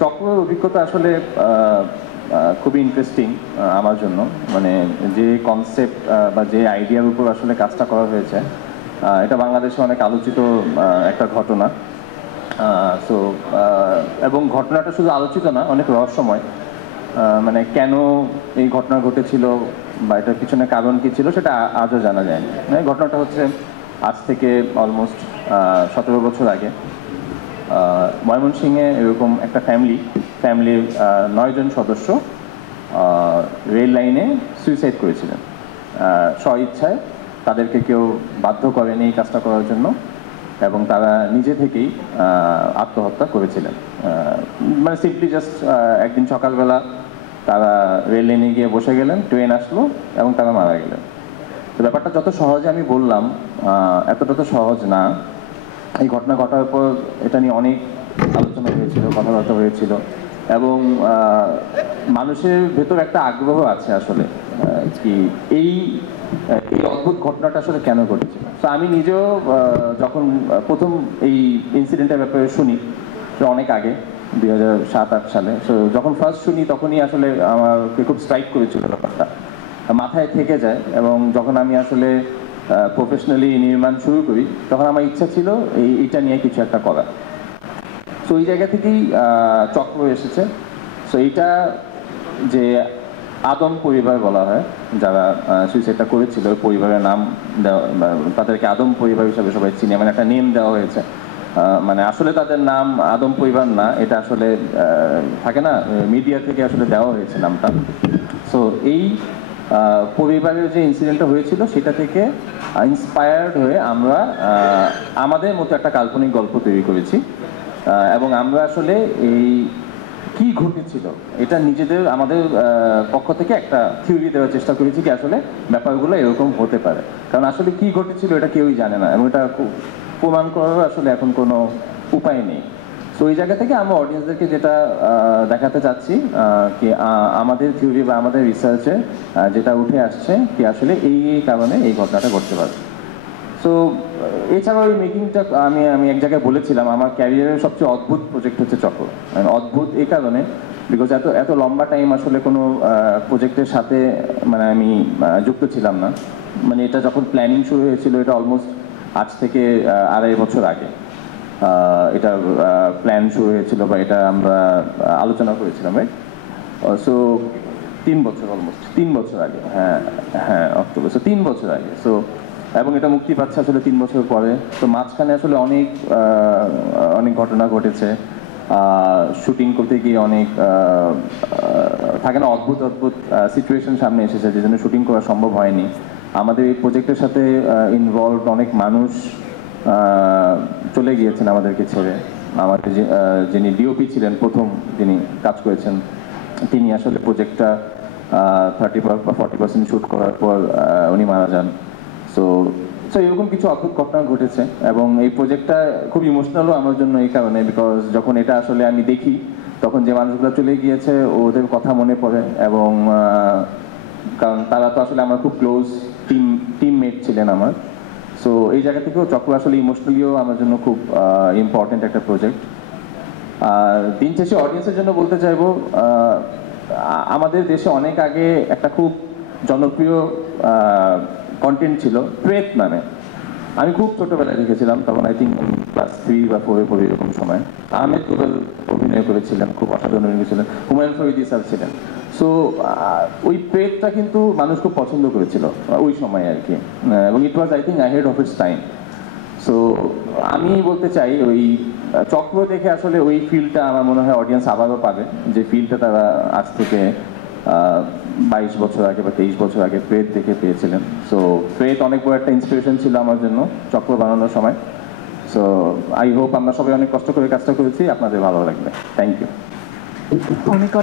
চক্রের অভিজ্ঞতা আসলে খুবই ইন্টারেস্টিং আমার জন্য। মানে যে কনসেপ্ট বা যে আইডিয়ার উপর আসলে কাজটা করা হয়েছে, এটা বাংলাদেশে অনেক আলোচিত একটা ঘটনা। সো এবং ঘটনাটা শুধু আলোচিত না, অনেক রহস্যময়। মানে কেন এই ঘটনা ঘটেছিল বা এটার পিছনে কারণ কি ছিল সেটা আজও জানা যায়নি। মানে ঘটনাটা হচ্ছে আজ থেকে অলমোস্ট 17 বছর আগে ময়মনসিংহে এরকম একটা ফ্যামিলির 9 জন সদস্য রেল লাইনে সুইসাইড করেছিলেন। স্ব ইচ্ছায়, তাদেরকে কেউ বাধ্য করেনি এই কাজটা করার জন্য, এবং তারা নিজে থেকেই আত্মহত্যা করেছিলেন। মানে সিম্পলি জাস্ট একদিন সকালবেলা তারা রেল লাইনে গিয়ে বসে গেলেন, ট্রেন আসলো এবং তারা মারা গেলেন। তো ব্যাপারটা যত সহজে আমি বললাম, এতটা তো সহজ না। এই ঘটনা ঘটার পর এটা নিয়ে অনেক আলোচনা হয়েছিল, কথাবার্তা হয়েছিল, এবং মানুষের ভেতর একটা আগ্রহ আছে আসলে কি এই এই অদ্ভুত ঘটনাটা আসলে কেন ঘটেছিল। তো আমি নিজেও যখন প্রথম এই ইনসিডেন্টের ব্যাপারে শুনি, তো অনেক আগে 2007-08 সালে, তো যখন ফার্স্ট শুনি তখনই আসলে আমাকে খুব স্ট্রাইক করেছিল ব্যাপারটা, মাথায় থেকে যায়। এবং যখন আমি আসলে প্রফেশনালি নির্মাণ শুরু করি, তখন আমার ইচ্ছা ছিল এইটা নিয়ে কিছু একটা করা। তো এই জায়গা থেকেই চক্র এসেছে। সো এইটা যে আদম পরিবার বলা হয়, যারা সুইসাইডটা করেছিল ওই পরিবারের নাম দেওয়া, তাদেরকে আদম পরিবার হিসাবে সবাই চিনে, মানে একটা নেম দেওয়া হয়েছে। মানে আসলে তাদের নাম আদম পরিবার না, এটা আসলে থাকে না, মিডিয়া থেকে আসলে দেওয়া হয়েছে নামটা। সো এই পরিবারের যে ইনসিডেন্টটা হয়েছিল সেটা থেকে ইন্সপায়ার্ড হয়ে আমরা আমাদের মতো একটা কাল্পনিক গল্প তৈরি করেছি। এবং আমরা আসলে এই কি ঘটেছিল এটা নিজেদের আমাদের পক্ষ থেকে একটা থিওরি দেওয়ার চেষ্টা করেছি, কি আসলে ব্যাপারগুলো এরকম হতে পারে। কারণ আসলে কি ঘটেছিল এটা কেউই জানে না, এবং এটা প্রমাণ করার আসলে এখন কোনো উপায় নেই। তো ওই জায়গা থেকে আমরা অডিয়েন্সদেরকে যেটা দেখাতে চাচ্ছি, কি আমাদের থিওরি বা আমাদের রিসার্চে যেটা উঠে আসছে, কি আসলে এই কারণে এই ঘটনাটা ঘটতে পারে। সো এছাড়াও এই মেকিংটা আমি এক জায়গায় বলেছিলাম, আমার ক্যারিয়ারের সবচেয়ে অদ্ভুত প্রজেক্ট হচ্ছে চক্র। মানে অদ্ভুত এই কারণে, বিকজ এত লম্বা টাইম আসলে কোনো প্রজেক্টের সাথে মানে আমি যুক্ত ছিলাম না। মানে এটা যখন প্ল্যানিং শুরু হয়েছিল, এটা অলমোস্ট আজ থেকে 2.5 বছর আগে এটা প্ল্যান শুরু হয়েছিল, বা এটা আমরা আলোচনা করেছিলাম, রাইট? সো 3 বছর, অলমোস্ট 3 বছর আগে। হ্যাঁ হ্যাঁ, অক্টোবর, সো 3 বছর আগে। সো এবং এটা মুক্তি পাচ্ছে আসলে 3 বছর পরে। তো মাঝখানে আসলে অনেক ঘটনা ঘটেছে। শুটিং করতে গিয়ে অনেক থাকে না, অদ্ভুত সিচুয়েশন সামনে এসেছে, যে জন্য শুটিং করা সম্ভব হয়নি। আমাদের এই প্রজেক্টের সাথে ইনভলভ অনেক মানুষ চলে গিয়েছেন আমাদেরকে ছেড়ে। আমাদের যিনি ডিওপি ছিলেন প্রথম, যিনি কাজ করেছেন, তিনি আসলে প্রজেক্টটা 30-40% শ্যুট করার পর উনি মারা যান। সো এরকম কিছু অদ্ভুত ঘটনা ঘটেছে, এবং এই প্রজেক্টটা খুব ইমোশনালও আমার জন্য এই কারণে, বিকজ যখন এটা আসলে আমি দেখি, তখন যে মানুষগুলো চলে গিয়েছে ওদের কথা মনে পড়ে। এবং কারণ তারা তো আসলে আমার খুব ক্লোজ টিমমেট ছিলেন আমার। সো এই জায়গা থেকেও চক্র আসলে ইমোশনালিও আমার জন্য খুব ইম্পর্টেন্ট একটা প্রজেক্ট। আর দিন শেষে অডিয়েন্সের জন্য বলতে চাইবো, আমাদের দেশে অনেক আগে একটা খুব জনপ্রিয় কন্টেন্ট ছিল প্রেত নামে। আমি খুব ছোটবেলায় দেখেছিলাম, তখন আই থিঙ্ক ক্লাস 3 বা 4-এ পড়ি, এরকম সময়। আহমেদ রুবেল অভিনয় করেছিলেন, খুব অসাধারণ অভিনয় ছিলেন, হুমায়ুন ফরিদি স্যার ছিলেন। সো ওই প্রেতটা কিন্তু মানুষ খুব পছন্দ করেছিল ওই সময় আর কি, এবং it was I think ahead of its time. So আমি বলতে চাই, ওই চক্র দেখে আসলে ওই ফিলটা আমার মনে হয় অডিয়েন্স আবারও পাবে, যে ফিলটা তারা আজ থেকে 22 বছর আগে বা 23 বছর আগে প্রেত দেখে পেয়েছিলেন। সো প্রেত অনেক বড় একটা ইন্সপিরেশন ছিল আমার জন্য চক্র বানানোর সময়। সো আই হোপ আমরা সবাই অনেক কষ্ট করে কাজটা করেছি, আপনাদের ভালো লাগবে। Thank you. অনেক অনেক